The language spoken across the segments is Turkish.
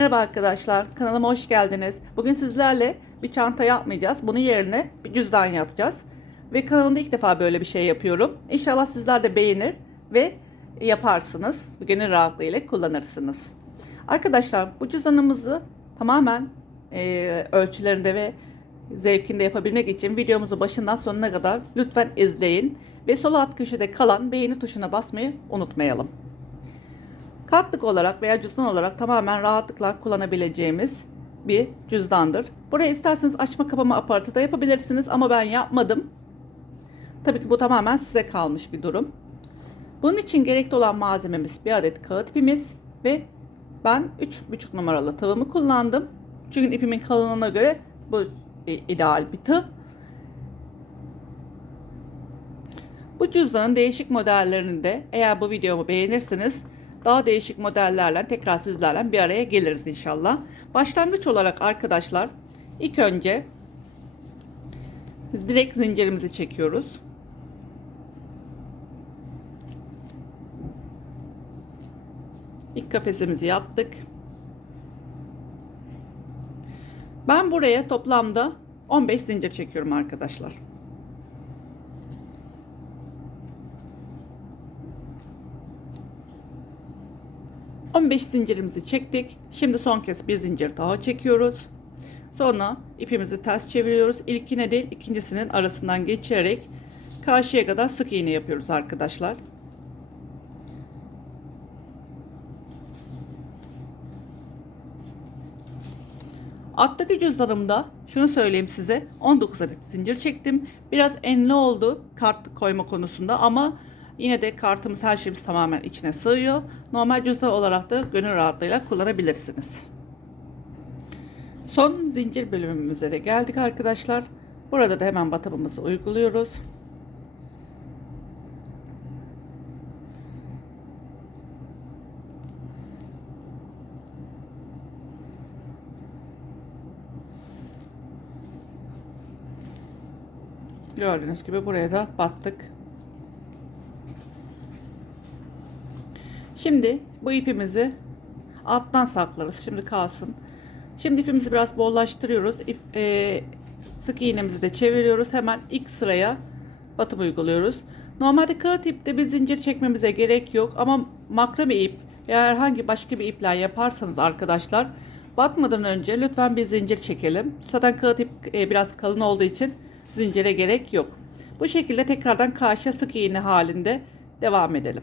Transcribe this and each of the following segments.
Merhaba arkadaşlar, kanalıma hoş geldiniz. Bugün sizlerle bir çanta yapmayacağız. Bunun yerine bir cüzdan yapacağız. Ve kanalımda ilk defa böyle bir şey yapıyorum. İnşallah sizler de beğenir ve yaparsınız. Gönül rahatlığıyla kullanırsınız. Arkadaşlar bu cüzdanımızı tamamen e, ölçülerinde ve zevkinde yapabilmek için videomuzu başından sonuna kadar lütfen izleyin. Ve sol alt köşede kalan beğeni tuşuna basmayı unutmayalım. Katlık olarak veya cüzdan olarak tamamen rahatlıkla kullanabileceğimiz bir cüzdandır. Buraya isterseniz açma kapama aparatı da yapabilirsiniz ama ben yapmadım. Tabii ki bu tamamen size kalmış bir durum. Bunun için gerekli olan malzememiz bir adet kağıt ipimiz ve ben 3,5 numaralı tığımı kullandım. Çünkü ipimin kalınlığına göre bu ideal bir tığ. Bu cüzdanın değişik modellerini de eğer bu videomu beğenirseniz daha değişik modellerle tekrar sizlerle bir araya geliriz inşallah. Başlangıç olarak arkadaşlar ilk önce direkt zincirimizi çekiyoruz. İlk kafesimizi yaptık. Ben buraya toplamda 15 zincir çekiyorum arkadaşlar. On beş zincirimizi çektik. Şimdi son kez bir zincir daha çekiyoruz. Sonra ipimizi ters çeviriyoruz. İlkine değil ikincisinin arasından geçirerek karşıya kadar sık iğne yapıyoruz arkadaşlar. Alttaki cüzdanımda şunu söyleyeyim size 19 adet zincir çektim. Biraz enli oldu kart koyma konusunda ama yine de kartımız her şeyimiz tamamen içine sığıyor. Normal cüzdan olarak da gönül rahatlığıyla kullanabilirsiniz. Son zincir bölümümüze de geldik arkadaşlar. Burada da hemen batımımızı uyguluyoruz. Gördüğünüz gibi buraya da battık. Şimdi bu ipimizi alttan saklarız. Şimdi kalsın. Şimdi ipimizi biraz bollaştırıyoruz. İp, e, sık iğnemizi de çeviriyoruz. Hemen ilk sıraya batım uyguluyoruz. Normalde kağıt ipte bir zincir çekmemize gerek yok ama makrame ip veya herhangi başka bir ipler yaparsanız arkadaşlar batmadan önce lütfen bir zincir çekelim. Zaten kağıt ip e, biraz kalın olduğu için zincire gerek yok. Bu şekilde tekrardan karşıya sık iğne halinde devam edelim.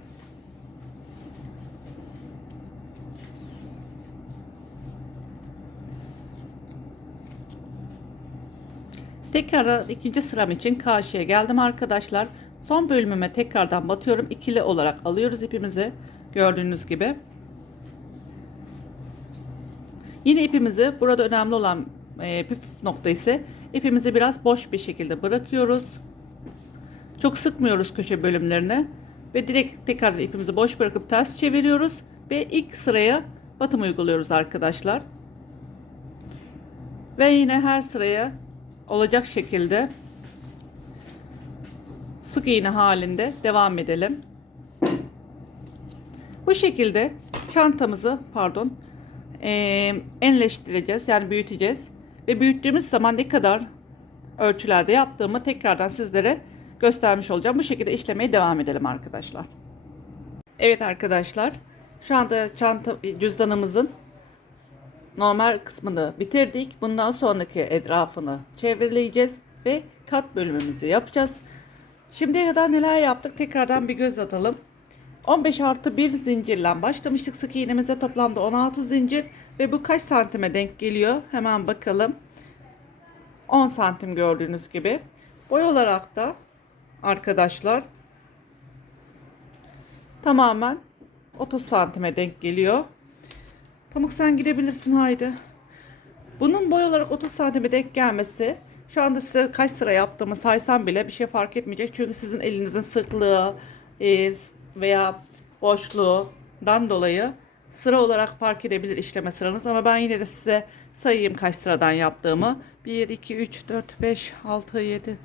Tekrardan ikinci sıram için karşıya geldim arkadaşlar. Son bölümüme tekrardan batıyorum. İkili olarak alıyoruz ipimizi. Gördüğünüz gibi. Yine ipimizi burada önemli olan e, püf nokta ise ipimizi biraz boş bir şekilde bırakıyoruz. Çok sıkmıyoruz köşe bölümlerine ve direkt tekrardan ipimizi boş bırakıp ters çeviriyoruz ve ilk sıraya batım uyguluyoruz arkadaşlar. Ve yine her sıraya olacak şekilde sık iğne halinde devam edelim. Bu şekilde çantamızı pardon e, enleştireceğiz yani büyüteceğiz ve büyüttüğümüz zaman ne kadar ölçülerde yaptığımı tekrardan sizlere göstermiş olacağım. Bu şekilde işlemeye devam edelim arkadaşlar. Evet arkadaşlar şu anda çanta cüzdanımızın normal kısmını bitirdik. Bundan sonraki etrafını çevreleyeceğiz ve kat bölümümüzü yapacağız. Şimdiye kadar neler yaptık tekrardan bir göz atalım. 15 artı 1 zincirle başlamıştık sık iğnemize toplamda 16 zincir ve bu kaç santime denk geliyor hemen bakalım 10 santim gördüğünüz gibi boy olarak da arkadaşlar tamamen 30 santime denk geliyor Pamuk sen gidebilirsin haydi. Bunun boy olarak 30 santime denk gelmesi şu anda size kaç sıra yaptığımı saysam bile bir şey fark etmeyecek. Çünkü sizin elinizin sıklığı e, veya boşluğundan dolayı sıra olarak fark edebilir işleme sıranız. Ama ben yine de size sayayım kaç sıradan yaptığımı. 1, 2, 3, 4, 5, 6, 7,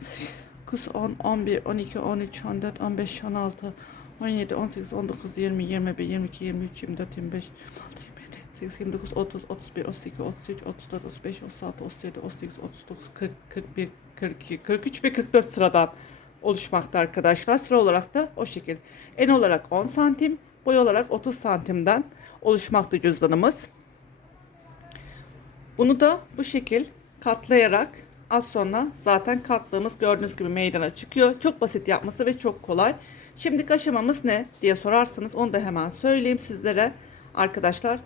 9, 10, 11, 12, 13, 14, 15, 16, 17, 18, 19, 20, 21, 22, 23, 24, 25, 26, 27, 28, 29, 30, 31, 32, 33, 34, 35, 36, 37, 38, 39, 40, 41, 42, 43 ve 44 sıradan oluşmakta arkadaşlar. Sıra olarak da o şekil. En olarak 10 santim, boy olarak 30 santimden oluşmakta cüzdanımız. Bunu da bu şekil katlayarak az sonra zaten katlığımız gördüğünüz gibi meydana çıkıyor. Çok basit yapması ve çok kolay. Şimdi aşamamız ne diye sorarsanız onu da hemen söyleyeyim sizlere arkadaşlar.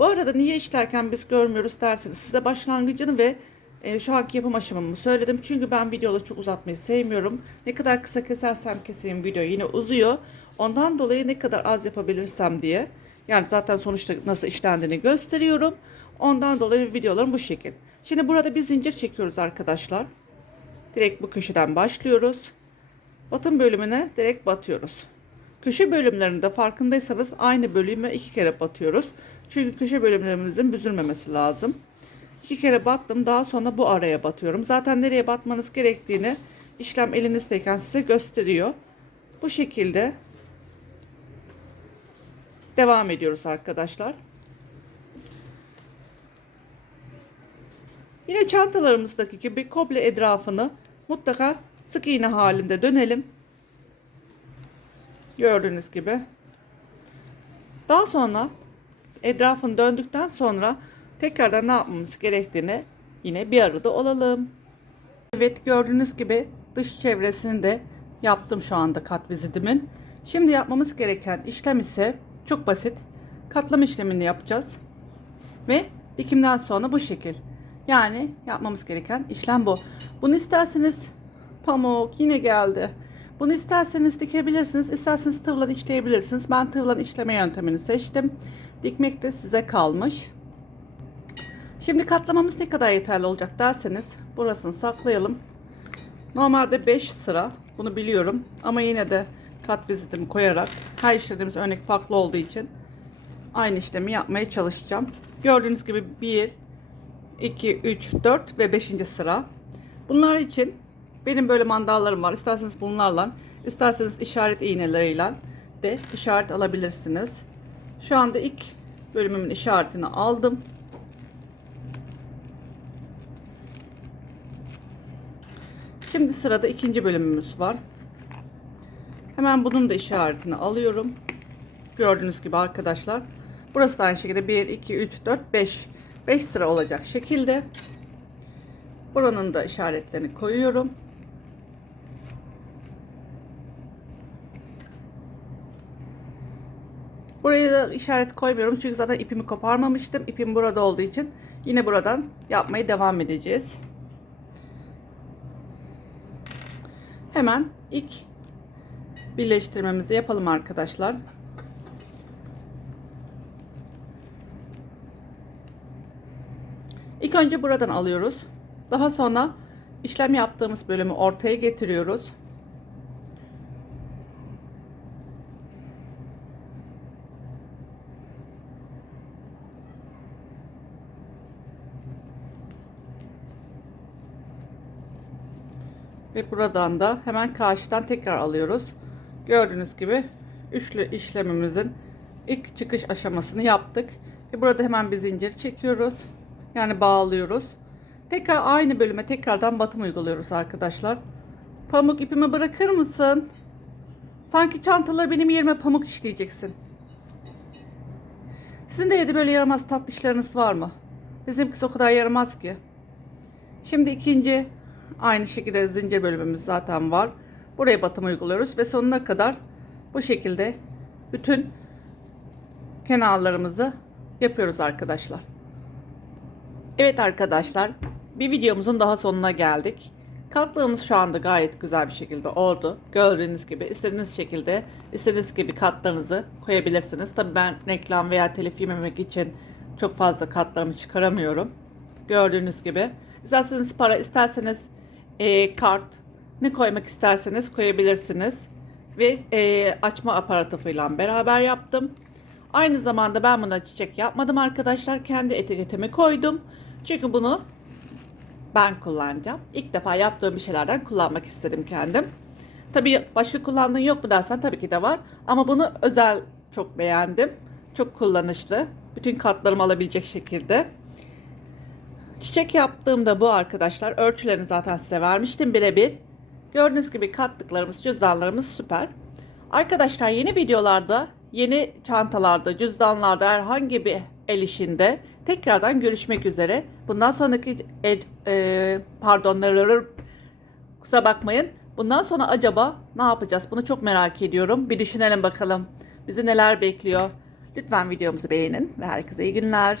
Bu arada niye işlerken biz görmüyoruz derseniz size başlangıcını ve e, şu anki yapım aşamamı söyledim. Çünkü ben videoda çok uzatmayı sevmiyorum. Ne kadar kısa kesersem keseyim video yine uzuyor. Ondan dolayı ne kadar az yapabilirsem diye. Yani zaten sonuçta nasıl işlendiğini gösteriyorum. Ondan dolayı videolarım bu şekil. Şimdi burada bir zincir çekiyoruz arkadaşlar. Direkt bu köşeden başlıyoruz. Batın bölümüne direkt batıyoruz. Köşe bölümlerinde farkındaysanız aynı bölüme iki kere batıyoruz. Çünkü köşe bölümlerimizin büzülmemesi lazım. İki kere battım. Daha sonra bu araya batıyorum. Zaten nereye batmanız gerektiğini işlem elinizdeyken size gösteriyor. Bu şekilde devam ediyoruz arkadaşlar. Yine çantalarımızdaki gibi komple etrafını mutlaka sık iğne halinde dönelim. Gördüğünüz gibi. Daha sonra etrafını döndükten sonra tekrardan ne yapmamız gerektiğini yine bir arada olalım. Evet gördüğünüz gibi dış çevresini de yaptım şu anda kat vizitimin. Şimdi yapmamız gereken işlem ise çok basit. Katlama işlemini yapacağız. Ve dikimden sonra bu şekil. Yani yapmamız gereken işlem bu. Bunu isterseniz pamuk yine geldi. Bunu isterseniz dikebilirsiniz, isterseniz tığla işleyebilirsiniz. Ben tığla işleme yöntemini seçtim. Dikmek de size kalmış. Şimdi katlamamız ne kadar yeterli olacak derseniz burasını saklayalım. Normalde 5 sıra bunu biliyorum ama yine de kat vizitimi koyarak her işlediğimiz örnek farklı olduğu için aynı işlemi yapmaya çalışacağım. Gördüğünüz gibi 1, 2, 3, 4 ve 5. sıra. Bunlar için benim böyle mandallarım var. İsterseniz bunlarla, isterseniz işaret iğneleriyle de işaret alabilirsiniz. Şu anda ilk bölümümün işaretini aldım. Şimdi sırada ikinci bölümümüz var. Hemen bunun da işaretini alıyorum. Gördüğünüz gibi arkadaşlar. Burası da aynı şekilde 1, 2, 3, 4, 5. 5 sıra olacak şekilde. Buranın da işaretlerini koyuyorum. Buraya da işaret koymuyorum çünkü zaten ipimi koparmamıştım. İpim burada olduğu için yine buradan yapmaya devam edeceğiz. Hemen ilk birleştirmemizi yapalım arkadaşlar. İlk önce buradan alıyoruz. Daha sonra işlem yaptığımız bölümü ortaya getiriyoruz. Ve buradan da hemen karşıdan tekrar alıyoruz. Gördüğünüz gibi üçlü işlemimizin ilk çıkış aşamasını yaptık. Ve burada hemen bir zincir çekiyoruz. Yani bağlıyoruz. Tekrar aynı bölüme tekrardan batım uyguluyoruz arkadaşlar. Pamuk ipimi bırakır mısın? Sanki çantaları benim yerime pamuk işleyeceksin. Sizin de evde böyle yaramaz tatlışlarınız var mı? Bizimkisi o kadar yaramaz ki. Şimdi ikinci aynı şekilde zincir bölümümüz zaten var. Buraya batım uyguluyoruz ve sonuna kadar bu şekilde bütün kenarlarımızı yapıyoruz arkadaşlar. Evet arkadaşlar bir videomuzun daha sonuna geldik. Katlığımız şu anda gayet güzel bir şekilde oldu. Gördüğünüz gibi istediğiniz şekilde istediğiniz gibi katlarınızı koyabilirsiniz. Tabi ben reklam veya telif için çok fazla katlarımı çıkaramıyorum. Gördüğünüz gibi. İsterseniz para isterseniz e, kart ne koymak isterseniz koyabilirsiniz. Ve e, açma aparatıyla beraber yaptım. Aynı zamanda ben buna çiçek yapmadım arkadaşlar. Kendi etiketimi koydum. Çünkü bunu ben kullanacağım. İlk defa yaptığım bir şeylerden kullanmak istedim kendim. Tabii başka kullandığın yok mu dersen tabii ki de var. Ama bunu özel çok beğendim. Çok kullanışlı. Bütün katlarımı alabilecek şekilde. Çiçek yaptığımda bu arkadaşlar. Örtülerini zaten size vermiştim birebir. Gördüğünüz gibi katlıklarımız, cüzdanlarımız süper. Arkadaşlar yeni videolarda, yeni çantalarda, cüzdanlarda herhangi bir el işinde tekrardan görüşmek üzere. Bundan sonraki e, e, pardon kusura bakmayın. Bundan sonra acaba ne yapacağız? Bunu çok merak ediyorum. Bir düşünelim bakalım. Bizi neler bekliyor. Lütfen videomuzu beğenin ve herkese iyi günler.